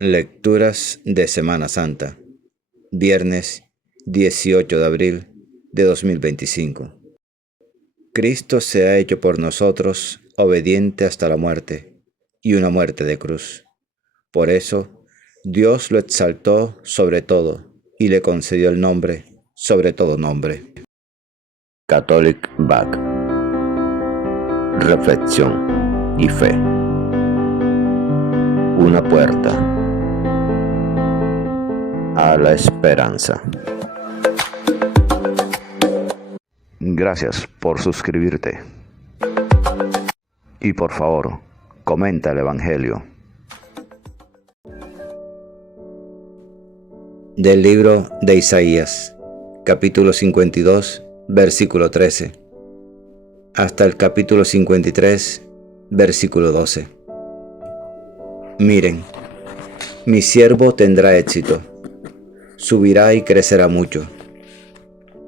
Lecturas de Semana Santa, viernes 18 de abril de 2025. Cristo se ha hecho por nosotros obediente hasta la muerte, y una muerte de cruz. Por eso, Dios lo exaltó sobre todo y le concedió el nombre sobre todo nombre. Catholic Back. Reflexión y fe. Una puerta a la esperanza. Gracias por suscribirte. Y por favor, comenta el Evangelio. Del libro de Isaías, capítulo 52, versículo 13, hasta el capítulo 53, versículo 12. Miren, mi siervo tendrá éxito, subirá y crecerá mucho.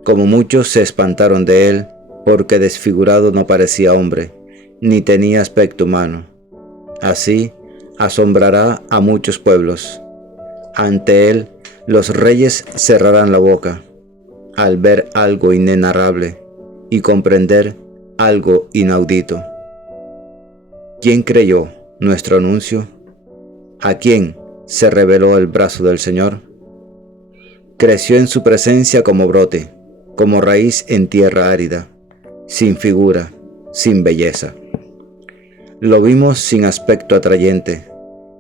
Como muchos se espantaron de él, porque desfigurado no parecía hombre, ni tenía aspecto humano. Así asombrará a muchos pueblos. Ante él los reyes cerrarán la boca, al ver algo inenarrable y comprender algo inaudito. ¿Quién creyó nuestro anuncio? ¿A quién se reveló el brazo del Señor? Creció en su presencia como brote, como raíz en tierra árida, sin figura, sin belleza. Lo vimos sin aspecto atrayente,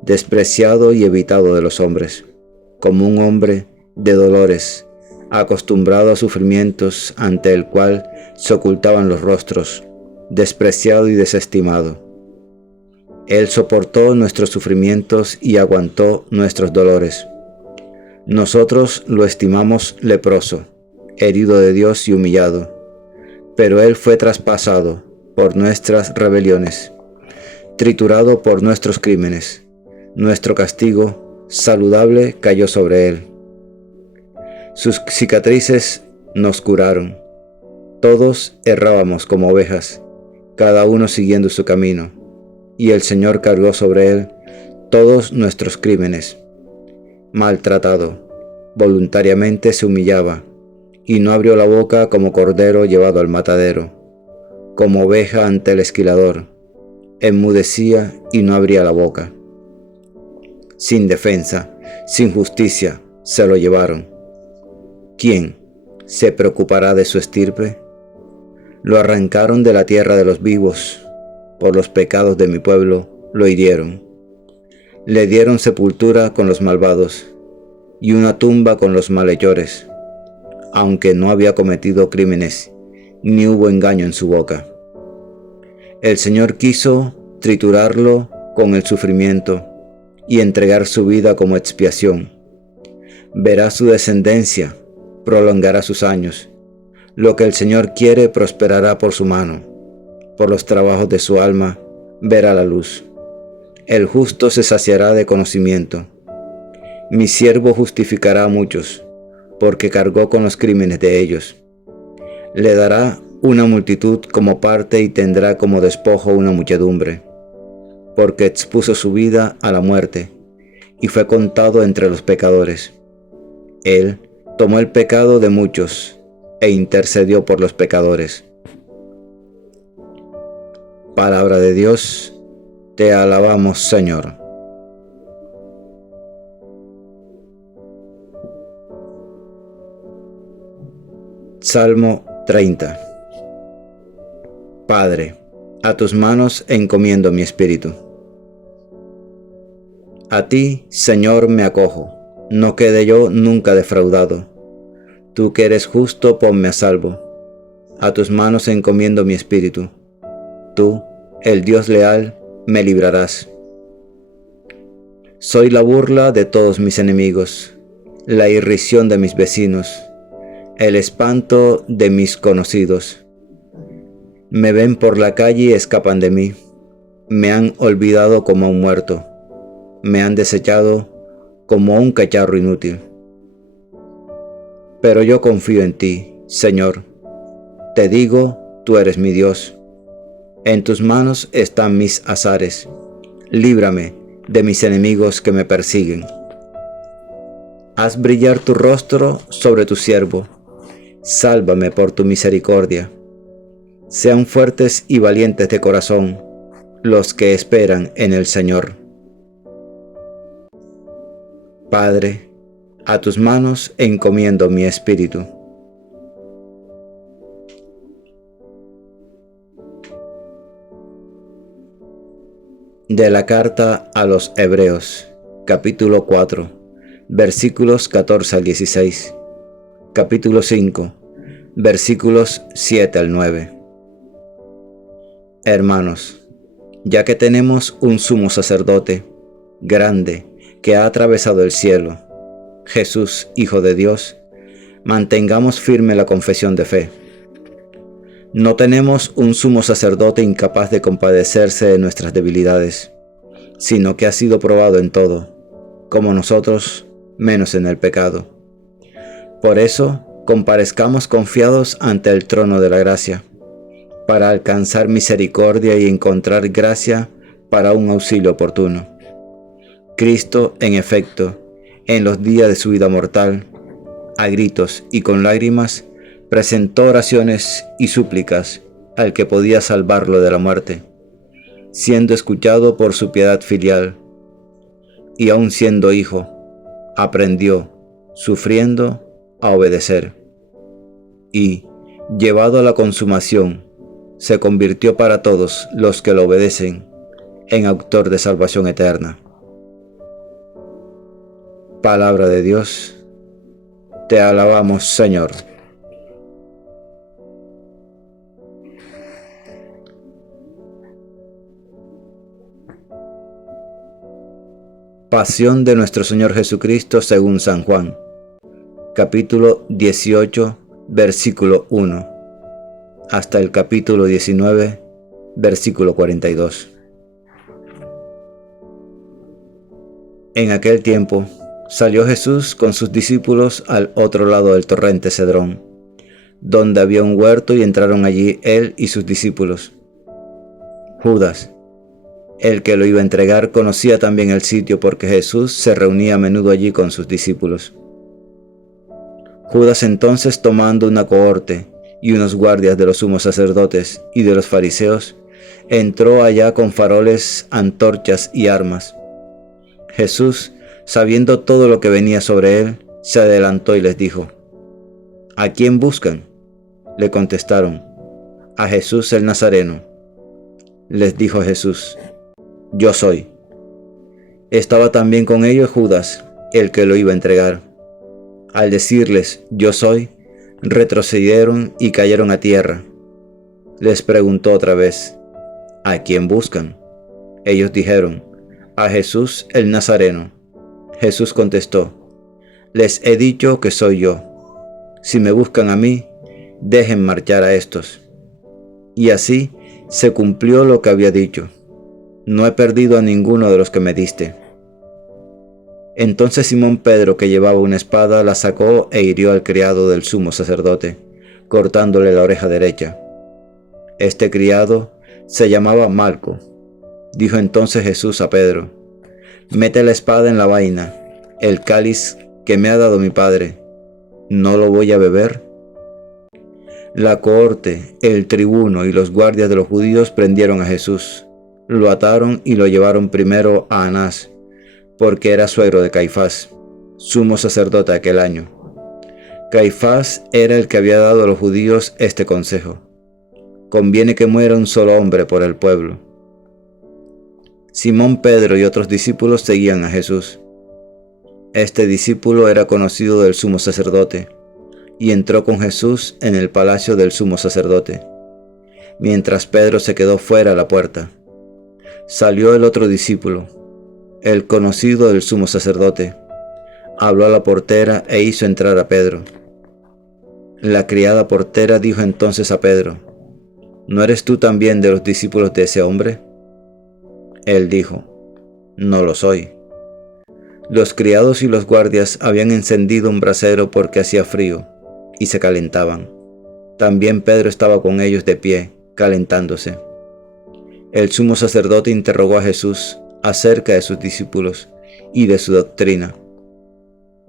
despreciado y evitado de los hombres, como un hombre de dolores, acostumbrado a sufrimientos ante el cual se ocultaban los rostros, despreciado y desestimado. Él soportó nuestros sufrimientos y aguantó nuestros dolores. Nosotros lo estimamos leproso, herido de Dios y humillado, pero Él fue traspasado por nuestras rebeliones, triturado por nuestros crímenes. Nuestro castigo saludable cayó sobre Él. Sus cicatrices nos curaron. Todos errábamos como ovejas, cada uno siguiendo su camino, y el Señor cargó sobre Él todos nuestros crímenes. Maltratado, voluntariamente se humillaba, y no abrió la boca como cordero llevado al matadero, como oveja ante el esquilador, enmudecía y no abría la boca. Sin defensa, sin justicia, se lo llevaron. ¿Quién se preocupará de su estirpe? Lo arrancaron de la tierra de los vivos, por los pecados de mi pueblo lo hirieron. Le dieron sepultura con los malvados y una tumba con los malhechores, aunque no había cometido crímenes, ni hubo engaño en su boca. El Señor quiso triturarlo con el sufrimiento y entregar su vida como expiación. Verá su descendencia, prolongará sus años. Lo que el Señor quiere prosperará por su mano. Por los trabajos de su alma verá la luz. El justo se saciará de conocimiento. Mi siervo justificará a muchos, porque cargó con los crímenes de ellos. Le dará una multitud como parte y tendrá como despojo una muchedumbre, porque expuso su vida a la muerte y fue contado entre los pecadores. Él tomó el pecado de muchos e intercedió por los pecadores. Palabra de Dios, te alabamos, Señor. Salmo 30. Padre, a tus manos encomiendo mi espíritu. A ti, Señor, me acojo, no quede yo nunca defraudado. Tú que eres justo, ponme a salvo. A tus manos encomiendo mi espíritu. Tú, el Dios leal, me librarás. Soy la burla de todos mis enemigos, la irrisión de mis vecinos, el espanto de mis conocidos. Me ven por la calle y escapan de mí. Me han olvidado como a un muerto. Me han desechado como a un cacharro inútil. Pero yo confío en ti, Señor. Te digo, tú eres mi Dios. En tus manos están mis azares. Líbrame, de mis enemigos que me persiguen. Haz brillar tu rostro sobre tu siervo. Sálvame por tu misericordia. Sean fuertes y valientes de corazón los que esperan en el Señor. Padre, a tus manos encomiendo mi espíritu. De la carta a los Hebreos, capítulo 4, versículos 14 al 16, capítulo 5, versículos 7 al 9. Hermanos, ya que tenemos un sumo sacerdote grande que ha atravesado el cielo, Jesús, Hijo de Dios, mantengamos firme la confesión de fe. No tenemos un sumo sacerdote incapaz de compadecerse de nuestras debilidades, sino que ha sido probado en todo, como nosotros, menos en el pecado. Por eso, comparezcamos confiados ante el trono de la gracia, para alcanzar misericordia y encontrar gracia para un auxilio oportuno. Cristo, en efecto, en los días de su vida mortal, a gritos y con lágrimas, presentó oraciones y súplicas al que podía salvarlo de la muerte, siendo escuchado por su piedad filial, y aun siendo hijo, aprendió, sufriendo, a obedecer, y, llevado a la consumación, se convirtió para todos los que lo obedecen en autor de salvación eterna. Palabra de Dios, te alabamos, Señor. Pasión de nuestro Señor Jesucristo según San Juan, capítulo 18, versículo 1, hasta el capítulo 19, versículo 42. En aquel tiempo, salió Jesús con sus discípulos al otro lado del torrente Cedrón, donde había un huerto, y entraron allí él y sus discípulos. Judas, el que lo iba a entregar, conocía también el sitio porque Jesús se reunía a menudo allí con sus discípulos. Judas entonces, tomando una cohorte y unos guardias de los sumos sacerdotes y de los fariseos, entró allá con faroles, antorchas y armas. Jesús, sabiendo todo lo que venía sobre él, se adelantó y les dijo: ¿A quién buscan? Le contestaron: a Jesús el Nazareno. Les dijo Jesús: Yo soy. Estaba también con ellos Judas, el que lo iba a entregar. Al decirles: Yo soy, retrocedieron y cayeron a tierra. Les preguntó otra vez: ¿A quién buscan? Ellos dijeron: a Jesús el Nazareno. Jesús contestó: Les he dicho que soy yo. Si me buscan a mí, dejen marchar a estos. Y así se cumplió lo que había dicho: No he perdido a ninguno de los que me diste. Entonces Simón Pedro, que llevaba una espada, la sacó e hirió al criado del sumo sacerdote, cortándole la oreja derecha. Este criado se llamaba Malco. Dijo entonces Jesús a Pedro: Mete la espada en la vaina. El cáliz que me ha dado mi Padre, ¿no lo voy a beber? La cohorte, el tribuno y los guardias de los judíos prendieron a Jesús. Lo ataron y lo llevaron primero a Anás, porque era suegro de Caifás, sumo sacerdote aquel año. Caifás era el que había dado a los judíos este consejo: conviene que muera un solo hombre por el pueblo. Simón Pedro y otros discípulos seguían a Jesús. Este discípulo era conocido del sumo sacerdote, y entró con Jesús en el palacio del sumo sacerdote, mientras Pedro se quedó fuera a la puerta. Salió el otro discípulo, el conocido del sumo sacerdote, habló a la portera e hizo entrar a Pedro. La criada portera dijo entonces a Pedro: ¿No eres tú también de los discípulos de ese hombre? Él dijo: No lo soy. Los criados y los guardias habían encendido un brasero porque hacía frío, y se calentaban. También Pedro estaba con ellos de pie, calentándose. El sumo sacerdote interrogó a Jesús, acerca de sus discípulos y de su doctrina.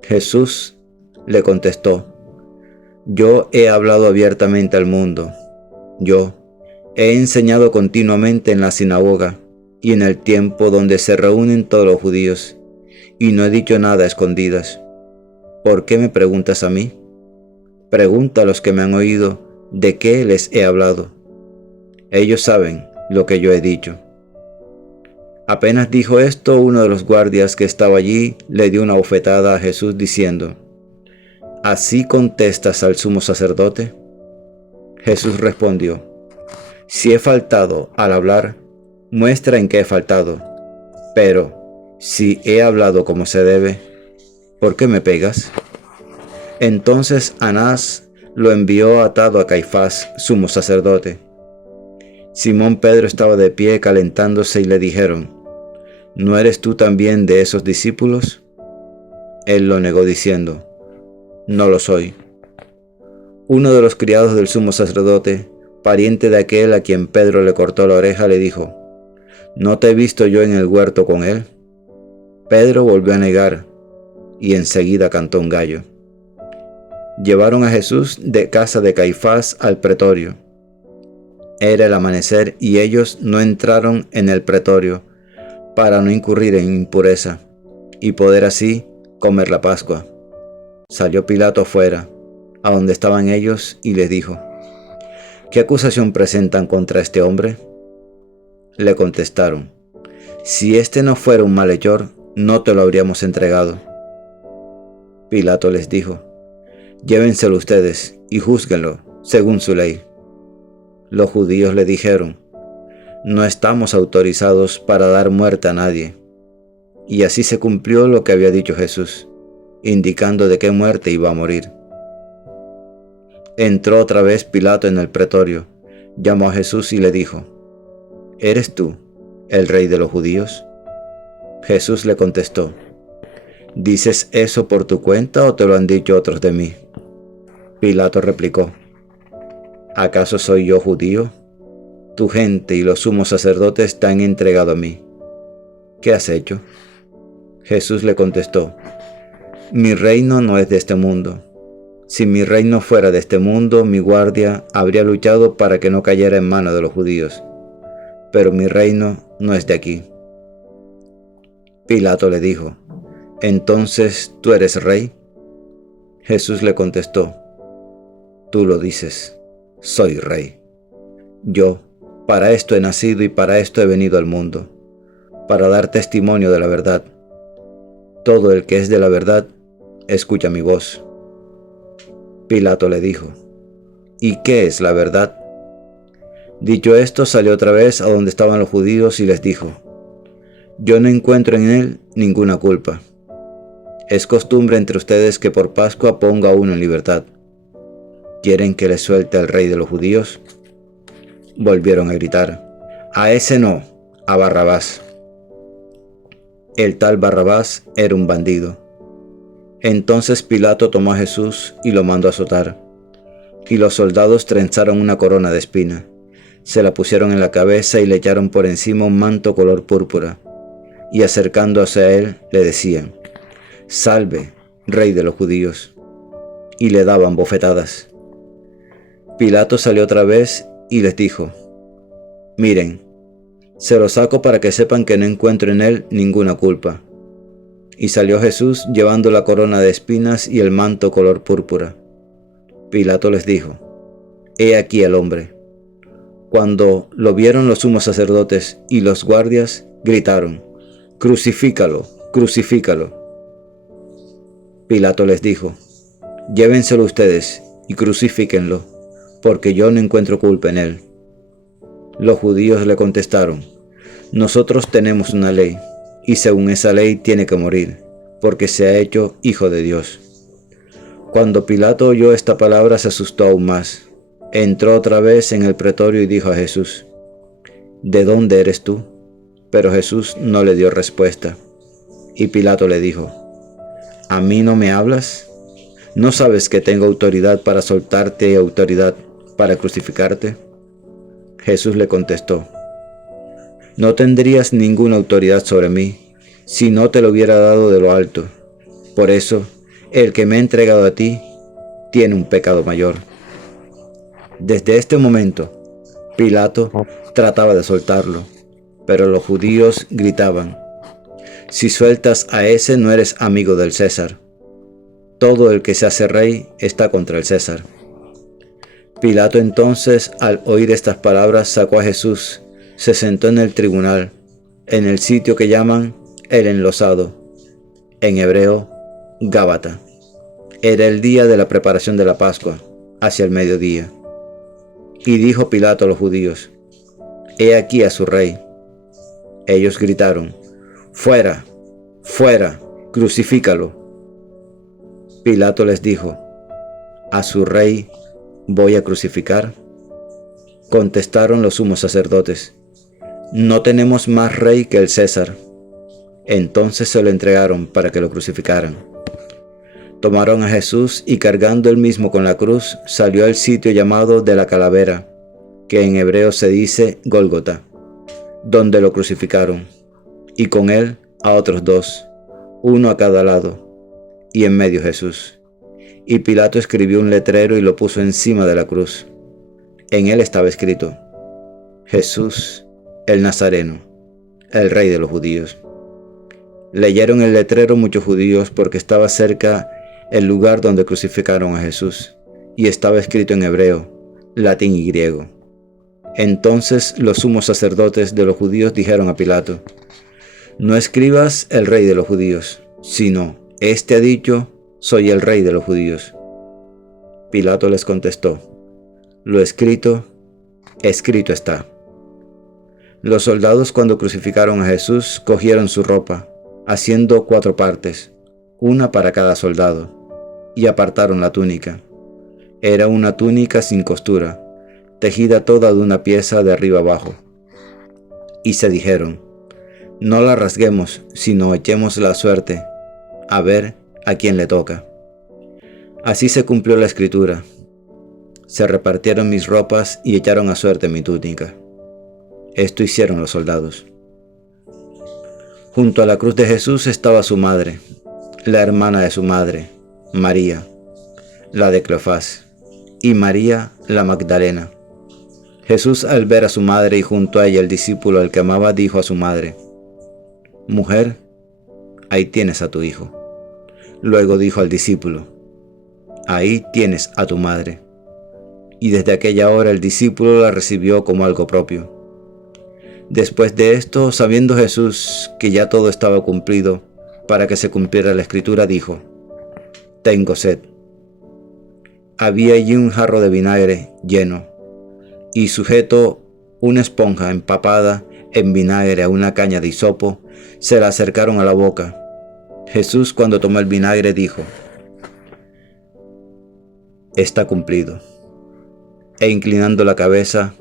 Jesús le contestó: Yo he hablado abiertamente al mundo. Yo he enseñado continuamente en la sinagoga y en el tiempo donde se reúnen todos los judíos, y no he dicho nada a escondidas. ¿Por qué me preguntas a mí? Pregunta a los que me han oído de qué les he hablado. Ellos saben lo que yo he dicho. Apenas dijo esto, uno de los guardias que estaba allí le dio una bofetada a Jesús diciendo: ¿Así contestas al sumo sacerdote? Jesús respondió: Si he faltado al hablar, muestra en qué he faltado. Pero si he hablado como se debe, ¿por qué me pegas? Entonces Anás lo envió atado a Caifás, sumo sacerdote. Simón Pedro estaba de pie calentándose y le dijeron: ¿No eres tú también de esos discípulos? Él lo negó diciendo: No lo soy. Uno de los criados del sumo sacerdote, pariente de aquel a quien Pedro le cortó la oreja, le dijo: ¿No te he visto yo en el huerto con él? Pedro volvió a negar, y enseguida cantó un gallo. Llevaron a Jesús de casa de Caifás al pretorio. Era el amanecer y ellos no entraron en el pretorio para no incurrir en impureza y poder así comer la Pascua. Salió Pilato afuera, a donde estaban ellos, y les dijo: ¿Qué acusación presentan contra este hombre? Le contestaron: Si este no fuera un malhechor, no te lo habríamos entregado. Pilato les dijo: Llévenselo ustedes y júzguenlo según su ley. Los judíos le dijeron: No estamos autorizados para dar muerte a nadie. Y así se cumplió lo que había dicho Jesús, indicando de qué muerte iba a morir. Entró otra vez Pilato en el pretorio, llamó a Jesús y le dijo: ¿Eres tú el rey de los judíos? Jesús le contestó: ¿Dices eso por tu cuenta o te lo han dicho otros de mí? Pilato replicó: ¿Acaso soy yo judío? Tu gente y los sumos sacerdotes te han entregado a mí. ¿Qué has hecho? Jesús le contestó: Mi reino no es de este mundo. Si mi reino fuera de este mundo, mi guardia habría luchado para que no cayera en manos de los judíos. Pero mi reino no es de aquí. Pilato le dijo: ¿Entonces tú eres rey? Jesús le contestó: Tú lo dices, soy rey. Yo, para esto he nacido y para esto he venido al mundo, para dar testimonio de la verdad. Todo el que es de la verdad, escucha mi voz. Pilato le dijo: ¿Y qué es la verdad? Dicho esto, salió otra vez a donde estaban los judíos y les dijo: Yo no encuentro en él ninguna culpa. Es costumbre entre ustedes que por Pascua ponga a uno en libertad. ¿Quieren que les suelte al rey de los judíos? Volvieron a gritar: A ese no, a Barrabás. El tal Barrabás era un bandido. Entonces Pilato tomó a Jesús y lo mandó a azotar. Y los soldados trenzaron una corona de espina, se la pusieron en la cabeza y le echaron por encima un manto color púrpura. Y acercándose a él, le decían: Salve, rey de los judíos. Y le daban bofetadas. Pilato salió otra vez y les dijo: Miren, se lo saco para que sepan que no encuentro en él ninguna culpa. Y salió Jesús llevando la corona de espinas y el manto color púrpura. Pilato les dijo: He aquí el hombre. Cuando lo vieron los sumos sacerdotes y los guardias, gritaron: Crucifícalo, crucifícalo. Pilato les dijo: Llévenselo ustedes y crucifíquenlo, porque yo no encuentro culpa en él. Los judíos le contestaron: Nosotros tenemos una ley, y según esa ley tiene que morir, porque se ha hecho hijo de Dios. Cuando Pilato oyó esta palabra se asustó aún más. Entró otra vez en el pretorio y dijo a Jesús: ¿De dónde eres tú? Pero Jesús no le dio respuesta. Y Pilato le dijo: ¿A mí no me hablas? ¿No sabes que tengo autoridad para soltarte y autoridad para crucificarte? Jesús le contestó: No tendrías ninguna autoridad sobre mí si no te lo hubiera dado de lo alto. Por eso, el que me ha entregado a ti tiene un pecado mayor. Desde este momento, Pilato trataba de soltarlo, pero los judíos gritaban: si sueltas a ese no eres amigo del César. Todo el que se hace rey está contra el César. Pilato entonces, al oír estas palabras, sacó a Jesús, se sentó en el tribunal, en el sitio que llaman el Enlosado, en hebreo, Gábata. Era el día de la preparación de la Pascua, hacia el mediodía. Y dijo Pilato a los judíos: he aquí a su rey. Ellos gritaron: fuera, fuera, crucifícalo. Pilato les dijo: ¿a su rey voy a crucificar? Contestaron los sumos sacerdotes: no tenemos más rey que el César. Entonces se lo entregaron para que lo crucificaran. Tomaron a Jesús y cargando él mismo con la cruz, salió al sitio llamado de la calavera, que en hebreo se dice Gólgota, donde lo crucificaron, y con él a otros dos, uno a cada lado, y en medio Jesús. Y Pilato escribió un letrero y lo puso encima de la cruz. En él estaba escrito: Jesús, el Nazareno, el Rey de los judíos. Leyeron el letrero muchos judíos porque estaba cerca el lugar donde crucificaron a Jesús, y estaba escrito en hebreo, latín y griego. Entonces los sumos sacerdotes de los judíos dijeron a Pilato: no escribas el Rey de los judíos, sino: este ha dicho: soy el Rey de los judíos. Pilato les contestó: lo escrito, escrito está. Los soldados, cuando crucificaron a Jesús, cogieron su ropa, haciendo 4 partes, una para cada soldado, y apartaron la túnica. Era una túnica sin costura, tejida toda de una pieza de arriba abajo. Y se dijeron: no la rasguemos, sino echemos la suerte, a ver a quién le toca. Así se cumplió la escritura: se repartieron mis ropas y echaron a suerte mi túnica. Esto hicieron los soldados. Junto a la cruz de Jesús estaba su madre, la hermana de su madre, María, la de Cleofás, y María la Magdalena. Jesús, al ver a su madre y junto a ella el discípulo al que amaba, dijo a su madre: mujer, ahí tienes a tu hijo. Luego dijo al discípulo: ahí tienes a tu madre. Y desde aquella hora el discípulo la recibió como algo propio. Después de esto, sabiendo Jesús que ya todo estaba cumplido, para que se cumpliera la escritura, dijo: tengo sed. Había allí un jarro de vinagre lleno, y sujeto una esponja empapada en vinagre a una caña de hisopo, se la acercaron a la boca. Jesús, cuando tomó el vinagre, dijo: está cumplido. E inclinando la cabeza,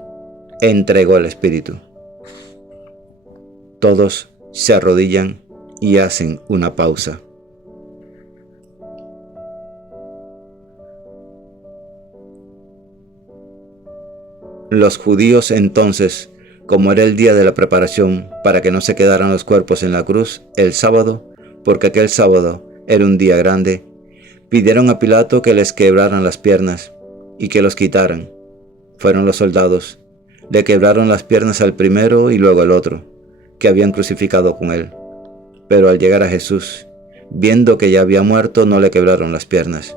entregó el espíritu. Todos se arrodillan y hacen una pausa. Los judíos entonces, como era el día de la preparación, para que no se quedaran los cuerpos en la cruz el sábado, porque aquel sábado era un día grande, pidieron a Pilato que les quebraran las piernas y que los quitaran. Fueron los soldados, le quebraron las piernas al primero y luego al otro, que habían crucificado con él. Pero al llegar a Jesús, viendo que ya había muerto, no le quebraron las piernas,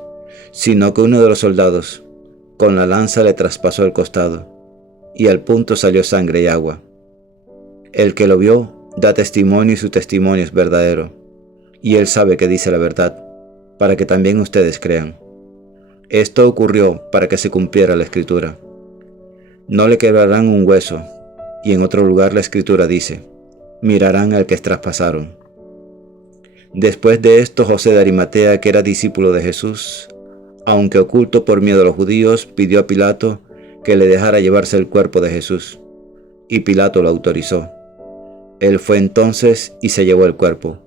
sino que uno de los soldados, con la lanza le traspasó el costado, y al punto salió sangre y agua. El que lo vio da testimonio y su testimonio es verdadero, y él sabe que dice la verdad, para que también ustedes crean. Esto ocurrió para que se cumpliera la escritura: no le quebrarán un hueso. Y en otro lugar la escritura dice: mirarán al que traspasaron. Después de esto, José de Arimatea, que era discípulo de Jesús, aunque oculto por miedo a los judíos, pidió a Pilato que le dejara llevarse el cuerpo de Jesús, y Pilato lo autorizó. Él fue entonces y se llevó el cuerpo.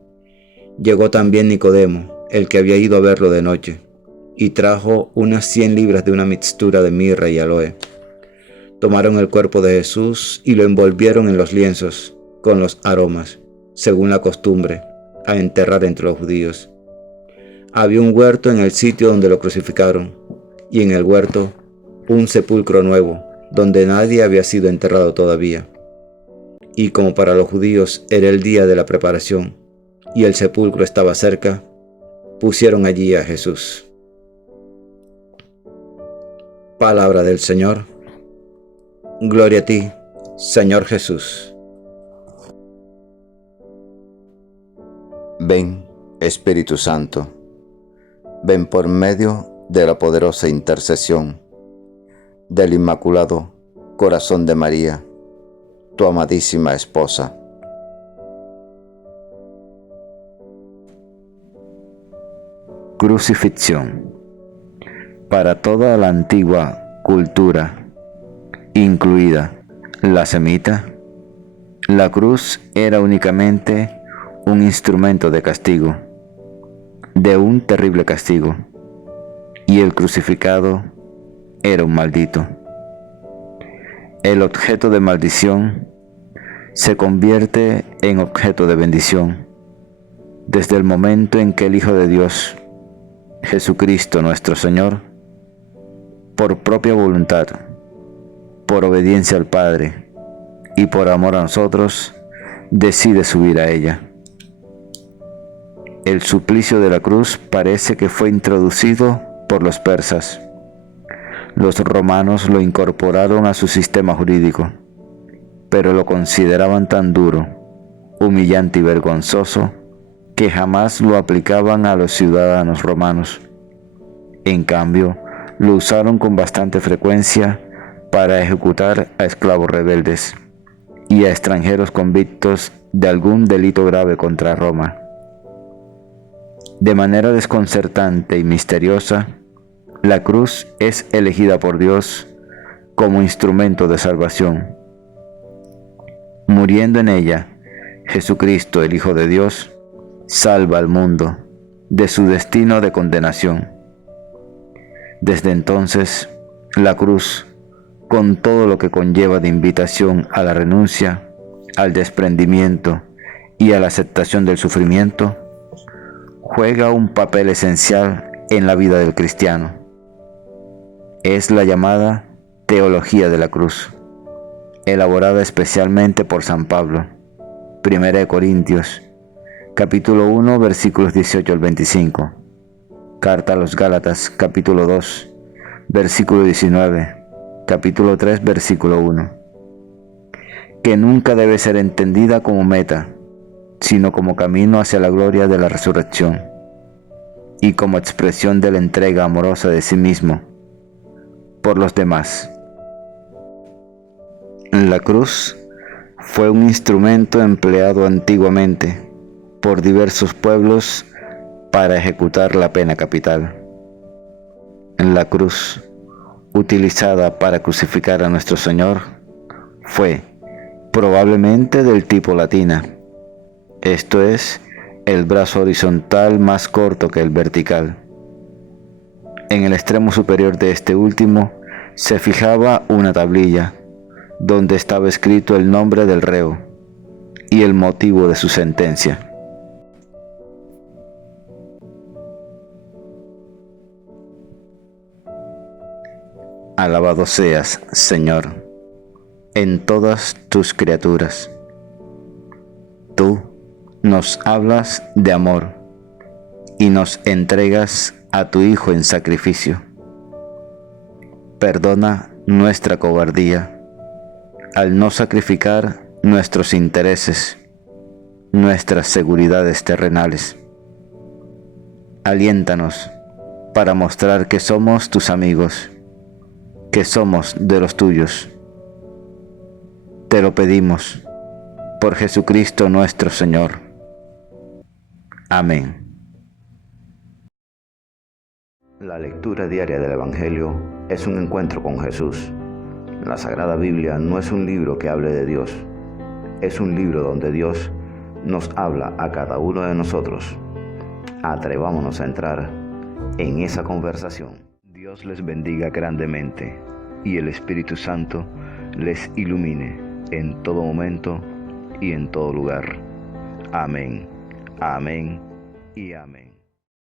Llegó también Nicodemo, el que había ido a verlo de noche, y trajo unas 100 libras de una mixtura de mirra y aloe. Tomaron el cuerpo de Jesús y lo envolvieron en los lienzos, con los aromas, según la costumbre, a enterrar entre los judíos. Había un huerto en el sitio donde lo crucificaron, y en el huerto un sepulcro nuevo, donde nadie había sido enterrado todavía. Y como para los judíos era el día de la preparación, y el sepulcro estaba cerca, pusieron allí a Jesús. Palabra del Señor. Gloria a ti, Señor Jesús. Ven, Espíritu Santo, ven por medio de la poderosa intercesión del Inmaculado Corazón de María, tu amadísima esposa. Crucifixión. Para toda la antigua cultura, incluida la semita, la cruz era únicamente un instrumento de castigo, de un terrible castigo, y el crucificado era un maldito. El objeto de maldición se convierte en objeto de bendición desde el momento en que el Hijo de Dios, Jesucristo nuestro Señor, por propia voluntad, por obediencia al Padre y por amor a nosotros, decide subir a ella. El suplicio de la cruz parece que fue introducido por los persas. Los romanos lo incorporaron a su sistema jurídico, pero lo consideraban tan duro, humillante y vergonzoso que jamás lo aplicaban a los ciudadanos romanos. En cambio, lo usaron con bastante frecuencia para ejecutar a esclavos rebeldes y a extranjeros convictos de algún delito grave contra Roma. De manera desconcertante y misteriosa, la cruz es elegida por Dios como instrumento de salvación. Muriendo en ella, Jesucristo, el Hijo de Dios, salva al mundo de su destino de condenación. Desde entonces, la cruz, con todo lo que conlleva de invitación a la renuncia, al desprendimiento y a la aceptación del sufrimiento, juega un papel esencial en la vida del cristiano. Es la llamada teología de la cruz, elaborada especialmente por San Pablo. 1 Corintios, capítulo 1, versículos 18 al 25. Carta a los Gálatas, capítulo 2, versículo 19. Capítulo 3, versículo 1. Que nunca debe ser entendida como meta, sino como camino hacia la gloria de la resurrección, y como expresión de la entrega amorosa de sí mismo por los demás. La cruz fue un instrumento empleado antiguamente por diversos pueblos para ejecutar la pena capital. La cruz, utilizada para crucificar a nuestro Señor, fue probablemente del tipo latina, esto es, el brazo horizontal más corto que el vertical. En el extremo superior de este último se fijaba una tablilla, donde estaba escrito el nombre del reo y el motivo de su sentencia. Alabado seas, Señor, en todas tus criaturas. Tú nos hablas de amor y nos entregas a tu Hijo en sacrificio. Perdona nuestra cobardía al no sacrificar nuestros intereses, nuestras seguridades terrenales. Aliéntanos para mostrar que somos tus amigos, que somos de los tuyos. Te lo pedimos por Jesucristo nuestro Señor. Amén. La lectura diaria del Evangelio es un encuentro con Jesús. La Sagrada Biblia no es un libro que hable de Dios, es un libro donde Dios nos habla a cada uno de nosotros. Atrevámonos a entrar en esa conversación. Dios les bendiga grandemente y el Espíritu Santo les ilumine en todo momento y en todo lugar. Amén, amén y amén.